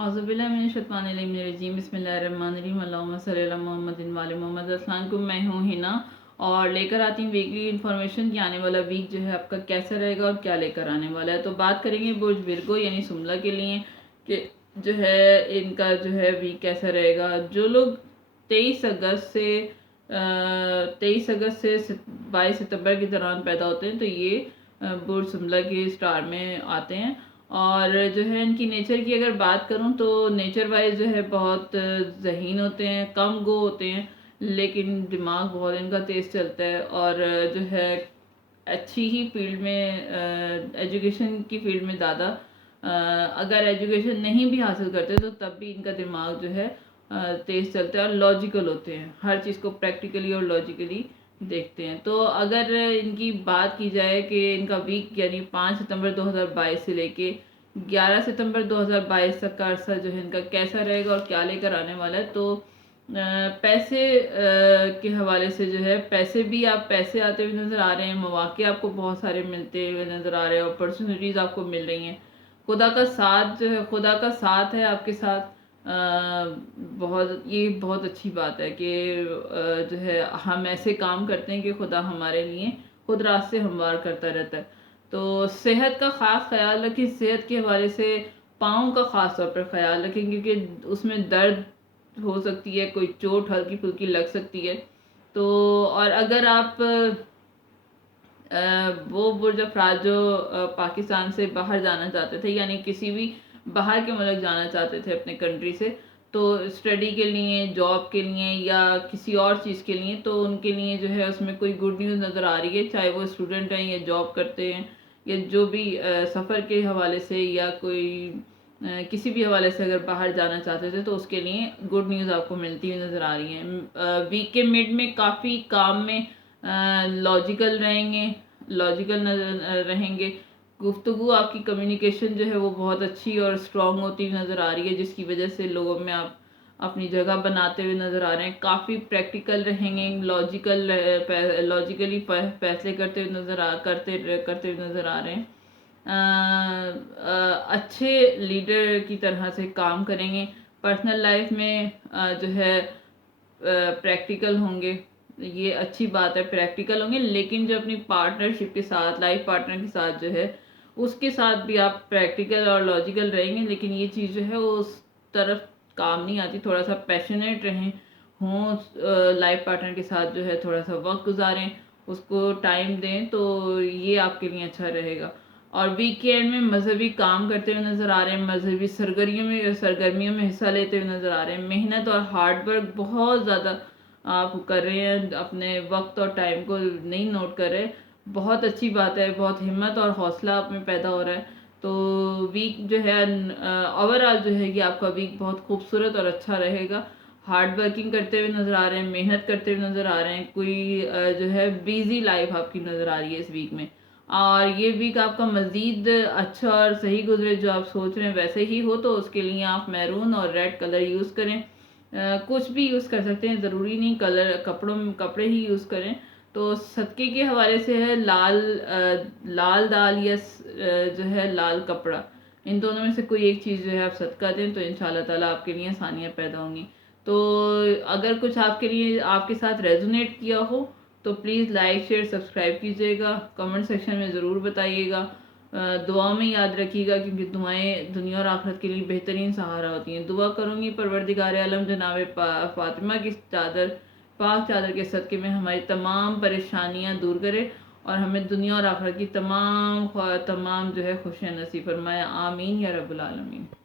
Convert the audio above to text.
اعوذ باللہ من الشیطان الرجیم بسم اللہ الرحمن الرحیم اللہم صلی علی محمد وعلی محمد۔ السلام علیکم، میں ہوں ہنا اور لے کر آتی ہوں ویکلی انفارمیشن کہ آنے والا ویک جو ہے آپ کا کیسا رہے گا اور کیا لے کر آنے والا ہے۔ تو بات کریں گے برج ورگو یعنی سملہ کے لیے کہ جو ہے ان کا جو ہے ویک کیسا رہے گا۔ جو لوگ 23 اگست سے 22 ستمبر کے دوران پیدا ہوتے ہیں تو یہ برج سملہ کے سٹار میں آتے ہیں۔ اور جو ہے ان کی نیچر کی اگر بات کروں تو نیچر وائز جو ہے بہت ذہین ہوتے ہیں، کم گو ہوتے ہیں، لیکن دماغ بہت ان کا تیز چلتا ہے اور جو ہے اچھی ہی فیلڈ میں ایجوکیشن کی فیلڈ میں زیادہ اگر ایجوکیشن نہیں بھی حاصل کرتے تو تب بھی ان کا دماغ جو ہے تیز چلتا ہے اور لاجیکل ہوتے ہیں، ہر چیز کو پریکٹیکلی اور لاجیکلی دیکھتے ہیں۔ تو اگر ان کی بات کی جائے کہ ان کا ویک یعنی 5 ستمبر 2022 سے لے کے 11 ستمبر 2022 تک کا عرصہ جو ہے ان کا کیسا رہے گا اور کیا لے کر آنے والا ہے۔ تو پیسے کے حوالے سے جو ہے پیسے آتے ہوئے نظر آ رہے ہیں، مواقع آپ کو بہت سارے ملتے ہوئے نظر آ رہے ہیں، اپرچونیٹیز آپ کو مل رہی ہیں، خدا کا ساتھ جو ہے، خدا کا ساتھ ہے آپ کے ساتھ۔ یہ بہت اچھی بات ہے کہ جو ہے ہم ایسے کام کرتے ہیں کہ خدا ہمارے لیے خود راستے ہموار کرتا رہتا ہے۔ تو صحت کا خاص خیال رکھیں، صحت کے حوالے سے پاؤں کا خاص طور پر خیال رکھیں کیونکہ اس میں درد ہو سکتی ہے، کوئی چوٹ ہلکی پھلکی لگ سکتی ہے۔ تو اور اگر آپ وہ برج افراد جو پاکستان سے باہر جانا چاہتے تھے یعنی کسی بھی باہر کے ملک جانا چاہتے تھے اپنے کنٹری سے، تو اسٹڈی کے لیے، جاب کے لیے یا کسی اور چیز کے لیے، تو ان کے لیے جو ہے اس میں کوئی گڈ نیوز نظر آ رہی ہے، چاہے وہ اسٹوڈنٹ ہیں یا جاب کرتے ہیں یا جو بھی سفر کے حوالے سے یا کوئی کسی بھی حوالے سے اگر باہر جانا چاہتے تھے تو اس کے لیے گڈ نیوز آپ کو ملتی ہوئی نظر آ رہی ہیں۔ ویک کے مڈ میں کافی کام میں لاجیکل رہیں گے، گفتگو آپ کی کمیونیکیشن جو ہے وہ بہت اچھی اور اسٹرانگ ہوتی ہوئی نظر آ رہی ہے، جس کی وجہ سے لوگوں میں آپ اپنی جگہ بناتے ہوئے نظر آ رہے ہیں، کافی پریکٹیکل رہیں گے، لاجیکلی فیصلے کرتے ہوئے نظر آ رہے ہیں، اچھے لیڈر کی طرح سے کام کریں گے، پرسنل لائف میں جو ہے پریکٹیکل ہوں گے، یہ اچھی بات ہے، پریکٹیکل ہوں گے، لیکن جو اپنی پارٹنرشپ کے ساتھ، لائف پارٹنر کے ساتھ جو ہے اس کے ساتھ بھی آپ پریکٹیکل اور لاجیکل رہیں گے، لیکن یہ چیز جو ہے وہ اس طرف کام نہیں آتی، تھوڑا سا پیشنیٹ رہیں ہوں لائف پارٹنر کے ساتھ جو ہے تھوڑا سا وقت گزاریں، اس کو ٹائم دیں، تو یہ آپ کے لیے اچھا رہے گا۔ اور ویکینڈ میں مذہبی کام کرتے ہوئے نظر آ رہے ہیں، مذہبی سرگرمیوں میں حصہ لیتے ہوئے نظر آ رہے ہیں، محنت اور ہارڈ ورک بہت زیادہ آپ کر رہے ہیں، اپنے وقت اور ٹائم کو نہیں نوٹ کر رہے، بہت اچھی بات ہے، بہت ہمت اور حوصلہ آپ میں پیدا ہو رہا ہے۔ تو ویک جو ہے اوورآل جو ہے کہ آپ کا ویک بہت خوبصورت اور اچھا رہے گا، ہارڈ ورکنگ کرتے ہوئے نظر آ رہے ہیں، محنت کرتے ہوئے نظر آ رہے ہیں، کوئی جو ہے بیزی لائف آپ کی نظر آ رہی ہے اس ویک میں، اور یہ ویک آپ کا مزید اچھا اور صحیح گزرے، جو آپ سوچ رہے ہیں ویسے ہی ہو، تو اس کے لیے آپ میرون اور ریڈ کلر یوز کریں، کچھ بھی یوز کر سکتے ہیں، ضروری نہیں کپڑے ہی یوز کریں۔ تو صدقے کے حوالے سے ہے لال دال یا جو ہے لال کپڑا، ان دونوں میں سے کوئی ایک چیز جو ہے آپ صدقہ دیں تو انشاءاللہ تعالیٰ آپ کے لیے آسانیاں پیدا ہوں گی۔ تو اگر کچھ آپ کے ساتھ ریزونیٹ کیا ہو تو پلیز لائک شیئر سبسکرائب کیجیے گا، کمنٹ سیکشن میں ضرور بتائیے گا، دعا میں یاد رکھیے گا کیونکہ دعائیں دنیا اور آخرت کے لیے بہترین سہارا ہوتی ہیں۔ دعا کروں گی پروردگار عالم جناب فاطمہ کی پاک چادر کے صدقے میں ہماری تمام پریشانیاں دور کرے اور ہمیں دنیا اور آخرت کی تمام جو ہے خوشیاں نصیب فرمائے، آمین یا رب العالمین۔